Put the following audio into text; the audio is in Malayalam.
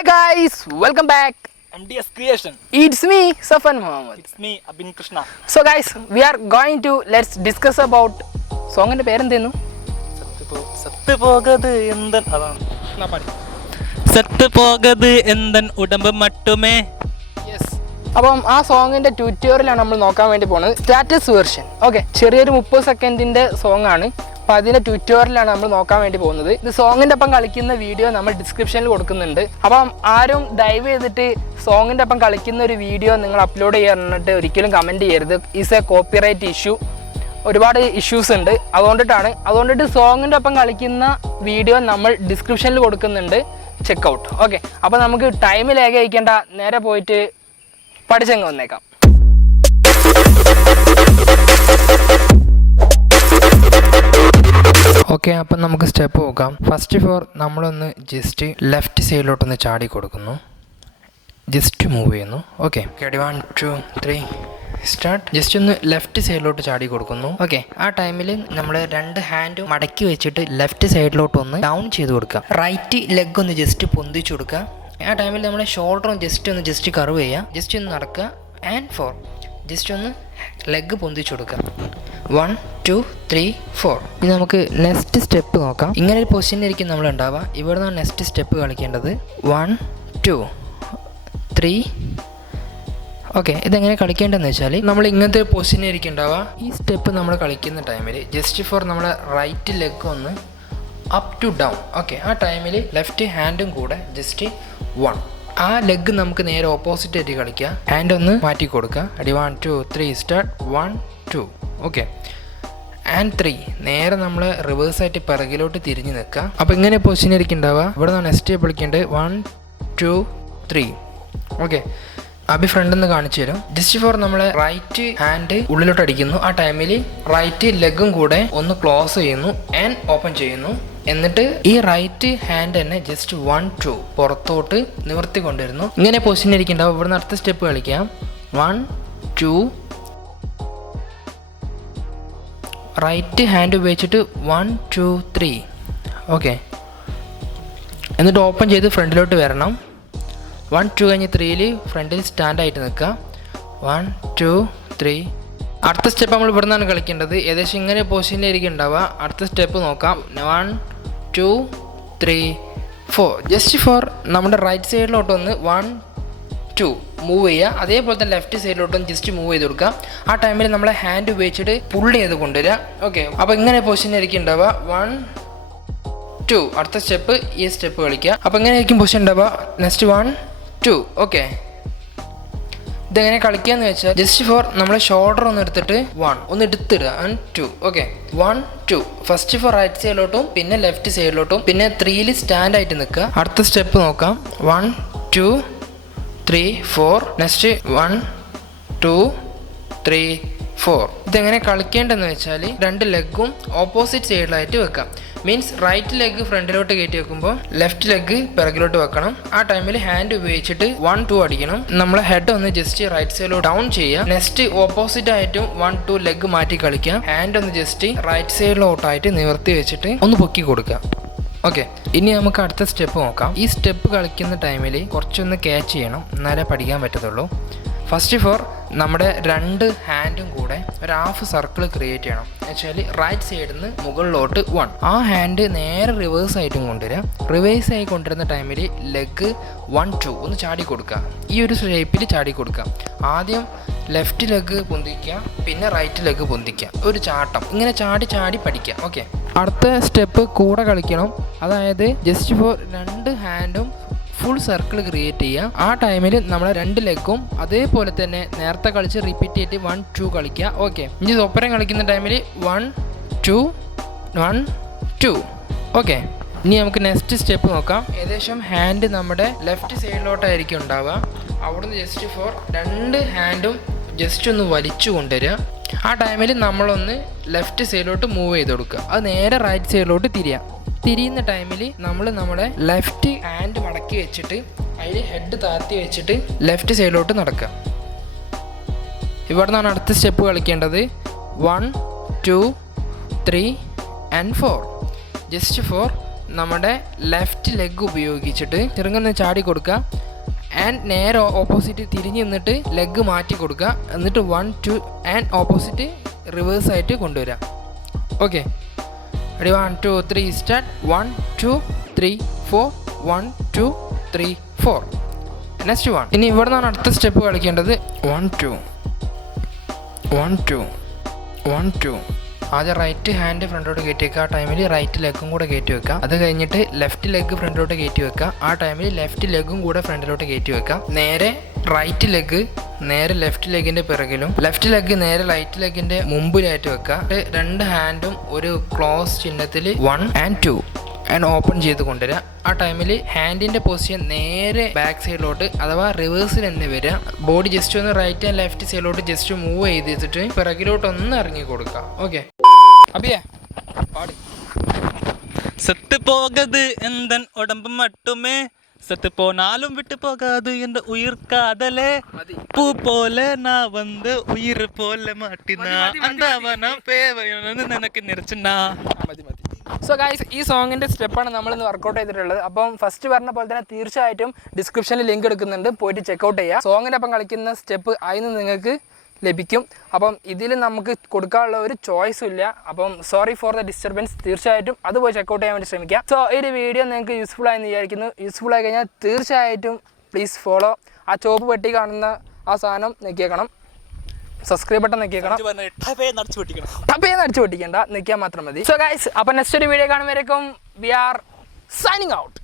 Hey guys, welcome back. MDS creation. It's me, Safan Mohammed. It's me, Abin Krishna. So guys, we are going to let's discuss about song ന്റെ പേരെന്തേന്നു? സത്ത് പോകത് എന്തൻ സത്ത് പോകത് എന്തൻ ഉടമ്പ് മട്ടുമേ. യെസ്. അപ്പം ആ സോങ്ങിന്റെ ട്യൂട്ടോറിയലാണ് നമ്മൾ നോക്കാൻ വേണ്ടി പോകുന്നത്. Status version. ഓക്കെ, ചെറിയൊരു 30 സെക്കൻഡിന്റെ സോങ് ആണ്. അപ്പോൾ അതിൻ്റെ ട്യൂട്ടോറിയലാണ് നമ്മൾ നോക്കാൻ വേണ്ടി പോകുന്നത്. ഇത് സോങ്ങിൻ്റെ ഒപ്പം കളിക്കുന്ന വീഡിയോ നമ്മൾ ഡിസ്ക്രിപ്ഷനിൽ കൊടുക്കുന്നുണ്ട്. അപ്പം ആരും ദയവ് ചെയ്തിട്ട് സോങ്ങിൻ്റെ ഒപ്പം കളിക്കുന്ന ഒരു വീഡിയോ നിങ്ങൾ അപ്ലോഡ് ചെയ്യാനിട്ട് ഒരിക്കലും കമൻറ്റ് ചെയ്യരുത്. Is A copyright issue. ഒരുപാട് ഇഷ്യൂസ് ഉണ്ട്. അതുകൊണ്ടിട്ട് സോങ്ങിൻ്റെ ഒപ്പം കളിക്കുന്ന വീഡിയോ നമ്മൾ ഡിസ്ക്രിപ്ഷനിൽ കൊടുക്കുന്നുണ്ട്. ചെക്കൗട്ട്. ഓക്കെ, അപ്പോൾ നമുക്ക് ടൈം ലേഖ അയക്കേണ്ട, നേരെ പോയിട്ട് പഠിച്ചങ്ങ് വന്നേക്കാം. ഓക്കെ, അപ്പം നമുക്ക് സ്റ്റെപ്പ് നോക്കാം. ഫസ്റ്റ് ഫോർ നമ്മളൊന്ന് ജസ്റ്റ് ലെഫ്റ്റ് സൈഡിലോട്ടൊന്ന് ചാടി കൊടുക്കുന്നു, ജസ്റ്റ് മൂവ് ചെയ്യുന്നു. Okay, 1 2 3 start. ജസ്റ്റ് ഒന്ന് ലെഫ്റ്റ് സൈഡിലോട്ട് ചാടി കൊടുക്കുന്നു. ഓക്കെ, ആ ടൈമിൽ നമ്മൾ 2 ഹാൻഡും മടക്കി വെച്ചിട്ട് ലെഫ്റ്റ് സൈഡിലോട്ടൊന്ന് ഡൗൺ ചെയ്ത് കൊടുക്കുക. റൈറ്റ് ലെഗ് ഒന്ന് ജസ്റ്റ് പൊന്തിച്ചു കൊടുക്കുക. ആ ടൈമിൽ നമ്മൾ ഷോൾഡറും ജസ്റ്റ് കർവ് ചെയ്യുക. ജസ്റ്റ് ഒന്ന് നടക്കുക. ആൻഡ് 4 ജസ്റ്റ് ഒന്ന് ലെഗ് പൊന്തിച്ചു കൊടുക്കുക. 1 2 3 4. ഇനി നമുക്ക് നെക്സ്റ്റ് സ്റ്റെപ്പ് നോക്കാം. ഇങ്ങനെ ഒരു പൊസിഷനിലായിരിക്കും നമ്മൾ ഉണ്ടാവുക. ഇവിടെ നിന്നാണ് നെക്സ്റ്റ് സ്റ്റെപ്പ് കളിക്കേണ്ടത്. 1 2 3. ഓക്കെ, ഇതെങ്ങനെ കളിക്കേണ്ടതെന്ന് വെച്ചാൽ നമ്മൾ ഇങ്ങനത്തെ പൊസിഷനിലായിരിക്കും ഉണ്ടാവുക. ഈ സ്റ്റെപ്പ് നമ്മൾ കളിക്കുന്ന ടൈമിൽ ജസ്റ്റ് ഫോർ നമ്മുടെ റൈറ്റ് ലെഗ് ഒന്ന് അപ്പ് ടു ഡൗൺ. ഓക്കെ, ആ ടൈമിൽ ലെഫ്റ്റ് ഹാൻഡും കൂടെ ജസ്റ്റ് 1. ആ ലെഗ് നമുക്ക് നേരെ ഓപ്പോസിറ്റ് ആയിട്ട് കളിക്കുക. ഹാൻഡ് ഒന്ന് മാറ്റി കൊടുക്കുക. അടി 1 2 3 സ്റ്റാർട്ട്. 1 2. ഓക്കെ, ആൻഡ് 3 നേരെ നമ്മൾ റിവേഴ്സായിട്ട് പിറകിലോട്ട് തിരിഞ്ഞ് നിൽക്കുക. അപ്പോൾ ഇങ്ങനെ പൊസിഷനായിരിക്കും ഉണ്ടാവുക. ഇവിടെ നിന്നാണ് നെക്സ്റ്റ് സ്റ്റെപ്പ് കളിക്കേണ്ടത്. 1 2 3. ഓക്കെ, അബി ഫ്രണ്ട് നിന്ന് കാണിച്ചു തരും. ജസ്റ്റ് ഫോർ നമ്മൾ റൈറ്റ് ഹാൻഡ് ഉള്ളിലോട്ട് അടിക്കുന്നു. ആ ടൈമിൽ റൈറ്റ് ലെഗും കൂടെ ഒന്ന് ക്ലോസ് ചെയ്യുന്നു ആൻഡ് ഓപ്പൺ ചെയ്യുന്നു. എന്നിട്ട് ഈ റൈറ്റ് ഹാൻഡ് തന്നെ ജസ്റ്റ് 1 2 പുറത്തോട്ട് നിവർത്തി കൊണ്ടുവരുന്നു. ഇങ്ങനെ പൊസിഷനായിരിക്കും ഉണ്ടാവും. ഇവിടുന്ന് അടുത്ത സ്റ്റെപ്പ് കളിക്കാം. 1 2. റൈറ്റ് ഹാൻഡ് ഉപയോഗിച്ചിട്ട് 1 2 3. ഓക്കെ, എന്നിട്ട് ഓപ്പൺ ചെയ്ത് ഫ്രണ്ടിലോട്ട് വരണം. 1 2 കഴിഞ്ഞ് 3ൽ ഫ്രണ്ടിൽ സ്റ്റാൻഡായിട്ട് നിൽക്കുക. 1 2 3. അടുത്ത സ്റ്റെപ്പ് നമ്മൾ ഇവിടെ നിന്നാണ് കളിക്കേണ്ടത്. ഏകദേശം ഇങ്ങനെ പൊസിഷനിലായിരിക്കും ഉണ്ടാവുക. അടുത്ത സ്റ്റെപ്പ് നോക്കാം. 1 2 3 4. ജസ്റ്റ് ഫോർ നമ്മുടെ റൈറ്റ് സൈഡിലോട്ടൊന്ന് 1 2 മൂവ് ചെയ്യുക. അതേപോലെ തന്നെ ലെഫ്റ്റ് സൈഡിലോട്ടൊന്ന് ജസ്റ്റ് മൂവ് ചെയ്ത് കൊടുക്കുക. ആ ടൈമിൽ നമ്മളെ ഹാൻഡ് ഉപയോഗിച്ചിട്ട് പുള്ള് ചെയ്ത് കൊണ്ടുവരിക. ഓക്കെ, അപ്പോൾ ഇങ്ങനെ പൊസിഷനായിരിക്കും ഉണ്ടാവുക. 1 2. അടുത്ത സ്റ്റെപ്പ് ഈ സ്റ്റെപ്പ് കളിക്കുക. അപ്പോൾ ഇങ്ങനെ ആയിരിക്കും പൊസിഷൻ ഉണ്ടാവുക. നെക്സ്റ്റ് 1 2. ഓക്കെ, ഇതെങ്ങനെ കളിക്കുകയെന്ന് വെച്ചാൽ ജസ്റ്റ് ഫോർ നമ്മൾ ഷോൾഡർ ഒന്ന് എടുത്തിട്ട് 1 ഒന്ന് എടുത്തിടുക. 1 2. ഓക്കെ, 1 2. ഫസ്റ്റ് ഫോർ റൈറ്റ് സൈഡിലോട്ടും പിന്നെ ലെഫ്റ്റ് സൈഡിലോട്ടും പിന്നെ 3ൽ സ്റ്റാൻഡായിട്ട് നിൽക്കുക. അടുത്ത സ്റ്റെപ്പ് നോക്കാം. 1 2 3 4. നെക്സ്റ്റ് 1 2 3 4. ഇതെങ്ങനെ കളിക്കേണ്ടതെന്ന് വെച്ചാൽ 2 ലെഗും ഓപ്പോസിറ്റ് സൈഡിലായിട്ട് വെക്കാം. മീൻസ് റൈറ്റ് ലെഗ് ഫ്രണ്ടിലോട്ട് കയറ്റി വെക്കുമ്പോൾ ലെഫ്റ്റ് ലെഗ് പിറകിലോട്ട് വെക്കണം. ആ ടൈമിൽ ഹാൻഡ് ഉപയോഗിച്ചിട്ട് 1 2 അടിക്കണം. നമ്മളെ ഹെഡ് ഒന്ന് ജസ്റ്റ് റൈറ്റ് സൈഡിലോട്ട് ഡൗൺ ചെയ്യുക. നെക്സ്റ്റ് ഓപ്പോസിറ്റ് ആയിട്ടും 1 2 ലെഗ് മാറ്റി കളിക്കാം. ഹാൻഡ് ഒന്ന് ജസ്റ്റ് റൈറ്റ് സൈഡിലോട്ടായിട്ട് നിവർത്തി വെച്ചിട്ട് ഒന്ന് പൊക്കി കൊടുക്കുക. ഓക്കെ, ഇനി നമുക്ക് അടുത്ത സ്റ്റെപ്പ് നോക്കാം. ഈ സ്റ്റെപ്പ് കളിക്കുന്ന ടൈമിൽ കുറച്ചൊന്ന് ക്യാച്ച് ചെയ്യണം, എന്നാലേ പഠിക്കാൻ പറ്റത്തുള്ളൂ. ഫസ്റ്റ് ഫോർ നമ്മുടെ 2 ഹാൻഡും കൂടെ ഒരു ഹാഫ് സർക്കിൾ ക്രിയേറ്റ് ചെയ്യണം. എന്നുവെച്ചാൽ റൈറ്റ് സൈഡിൽ നിന്ന് മുകളിലോട്ട് 1. ആ ഹാൻഡ് നേരെ റിവേഴ്സ് ആയിട്ടും കൊണ്ടുവരിക. റിവേഴ്സ് ആയി കൊണ്ടുവരുന്ന ടൈമിൽ ലെഗ് 1 2 ഒന്ന് ചാടി കൊടുക്കുക. ഈ ഒരു ഷേപ്പിൽ ചാടി കൊടുക്കുക. ആദ്യം ലെഫ്റ്റ് ലെഗ് പൊന്തിക്കുക, പിന്നെ റൈറ്റ് ലെഗ് പൊന്തിക്കുക. ഒരു ചാട്ടം ഇങ്ങനെ ചാടി പഠിക്കുക. ഓക്കെ, അടുത്ത സ്റ്റെപ്പ് കൂടെ കളിക്കണം. അതായത് ജസ്റ്റ് ഫോർ 2 ഹാൻഡും ഫുൾ സർക്കിൾ ക്രിയേറ്റ് ചെയ്യുക. ആ ടൈമിൽ നമ്മളെ 2 ലെഗും അതേപോലെ തന്നെ നേരത്തെ കളിച്ച് റിപ്പീറ്റ് ചെയ്തിട്ട് 1 2 കളിക്കുക. ഓക്കെ, ഇനി ഒപ്പരം കളിക്കുന്ന ടൈമിൽ 1 2 1 2. ഓക്കെ, ഇനി നമുക്ക് നെക്സ്റ്റ് സ്റ്റെപ്പ് നോക്കാം. ഏകദേശം ഹാൻഡ് നമ്മുടെ ലെഫ്റ്റ് സൈഡിലോട്ടായിരിക്കും ഉണ്ടാവുക. അവിടുന്ന് ജസ്റ്റ് ഫോർ 2 ഹാൻഡും ജസ്റ്റ് ഒന്ന് വലിച്ചു കൊണ്ടുവരിക. ആ ടൈമിൽ നമ്മളൊന്ന് ലെഫ്റ്റ് സൈഡിലോട്ട് മൂവ് ചെയ്ത് കൊടുക്കുക. അത് നേരെ റൈറ്റ് സൈഡിലോട്ട് തിരിയുന്ന ടൈമിൽ നമ്മൾ നമ്മുടെ ലെഫ്റ്റ് ഹാൻഡ് മടക്കി വെച്ചിട്ട് അതിൽ ഹെഡ് താഴ്ത്തി വെച്ചിട്ട് ലെഫ്റ്റ് സൈഡിലോട്ട് നടക്കുക. ഇവിടെ നിന്നാണ് അടുത്ത സ്റ്റെപ്പ് കളിക്കേണ്ടത്. 1 2 3 and 4. ജസ്റ്റ് ഫോർ നമ്മുടെ ലെഫ്റ്റ് ലെഗ് ഉപയോഗിച്ചിട്ട് ചെറുങ്ങനെ ചാടി കൊടുക്കുക. ആൻഡ് നേരെ ഓപ്പോസിറ്റ് തിരിഞ്ഞ് നിന്നിട്ട് ലെഗ് മാറ്റി കൊടുക്കുക. എന്നിട്ട് 1 2 ആൻഡ് ഓപ്പോസിറ്റ് റിവേഴ്സായിട്ട് കൊണ്ടുവരിക. Okay, ready? 1 2 3 സ്റ്റാർട്ട്. 1 2 3 4 1 2 3 4. നെക്സ്റ്റ് 1. ഇനി ഇവിടെ നിന്നാണ് അടുത്ത സ്റ്റെപ്പ് കളിക്കേണ്ടത്. 1 2 1 2 1 2. ആദ്യം റൈറ്റ് ഹാൻഡ് ഫ്രണ്ടോട്ട് കയറ്റി വെക്കുക. ആ ടൈമിൽ റൈറ്റ് ലെഗും കൂടെ കയറ്റി വെക്കുക. അത് കഴിഞ്ഞിട്ട് ലെഫ്റ്റ് ലെഗ് ഫ്രണ്ടിലോട്ട് കയറ്റി വെക്കുക. ആ ടൈമിൽ ലെഫ്റ്റ് ലെഗും കൂടെ ഫ്രണ്ടിലോട്ട് കയറ്റി വെക്കുക. നേരെ റൈറ്റ് ലെഗ് നേരെ ലെഫ്റ്റ് ലെഗിൻ്റെ പിറകിലും ലെഫ്റ്റ് ലെഗ് നേരെ റൈറ്റ് ലെഗിൻ്റെ മുമ്പിലായിട്ട് വെക്കുക. രണ്ട് ഹാൻഡും ഒരു ക്ലോസ് ചിഹ്നത്തിൽ 1 and 2 ആൻഡ് ഓപ്പൺ ചെയ്ത് കൊണ്ടുവരിക. ആ ടൈമിൽ ഹാൻഡിൻ്റെ പൊസിഷൻ നേരെ ബാക്ക് സൈഡിലോട്ട് അഥവാ റിവേഴ്സിൽ തന്നെ വരിക. ബോഡി ജസ്റ്റ് ഒന്ന് റൈറ്റ് ആൻഡ് ലെഫ്റ്റ് സൈഡിലോട്ട് ജസ്റ്റ് മൂവ് ചെയ്തിട്ട് പിറകിലോട്ടൊന്ന് ഇറങ്ങി കൊടുക്കുക. ഓക്കെ, അബിയേ പാടി. செத்து போகது எந்தன் உடம்பு மட்டுமே, செத்து போனாலும் விட்டு போகாது என்ற உயிர் காதலே, பூ போல நான் வந்து உயிர் போல மாட்டினா அந்த வனம் பேவையாണെന്ന് നിനക്ക് നിറച്ചുനാ. മതി. സോ ഗൈസ്, ഈ സോങ്ങിൻ്റെ സ്റ്റെപ്പാണ് നമ്മളിന്ന് വർക്കൗട്ട് ചെയ്തിട്ടുള്ളത്. അപ്പം ഫസ്റ്റ് പറഞ്ഞ പോലെ തന്നെ തീർച്ചയായിട്ടും ഡിസ്ക്രിപ്ഷനിൽ ലിങ്ക് എടുക്കുന്നുണ്ട്, പോയിട്ട് ചെക്കൗട്ട് ചെയ്യുക. സോങ്ങിൻ്റെ അപ്പം കളിക്കുന്ന സ്റ്റെപ്പ് അതിന് നിങ്ങൾക്ക് ലഭിക്കും. അപ്പം ഇതിൽ നമുക്ക് കൊടുക്കാനുള്ള ഒരു ചോയ്സും ഇല്ല. അപ്പം സോറി ഫോർ ദ ഡിസ്റ്റർബൻസ്. തീർച്ചയായിട്ടും അത് പോയി ചെക്കൗട്ട് ചെയ്യാൻ വേണ്ടി ശ്രമിക്കുക. സോ ഈ ഒരു വീഡിയോ നിങ്ങൾക്ക് യൂസ്ഫുൾ ആയെന്ന് വിചാരിക്കുന്നു. യൂസ്ഫുൾ ആയി കഴിഞ്ഞാൽ തീർച്ചയായിട്ടും പ്ലീസ് ഫോളോ. ആ ചുവപ്പ് പെട്ടി കാണുന്ന ആ സാധനം നെക്കിയേക്കണം. Subscribe button നെക്കിയേക്കണം. ടപ്പേന്ന് അടിച്ചു പൊട്ടിക്കണ്ട, നെക്കിയാൽ മാത്രം മതി. സോ ഗൈസ്, അപ്പം നെക്സ്റ്റ് ഒരു വീഡിയോ കാണുമ്പോഴേക്കും വി ആർ സൈനിങ് ഔട്ട്.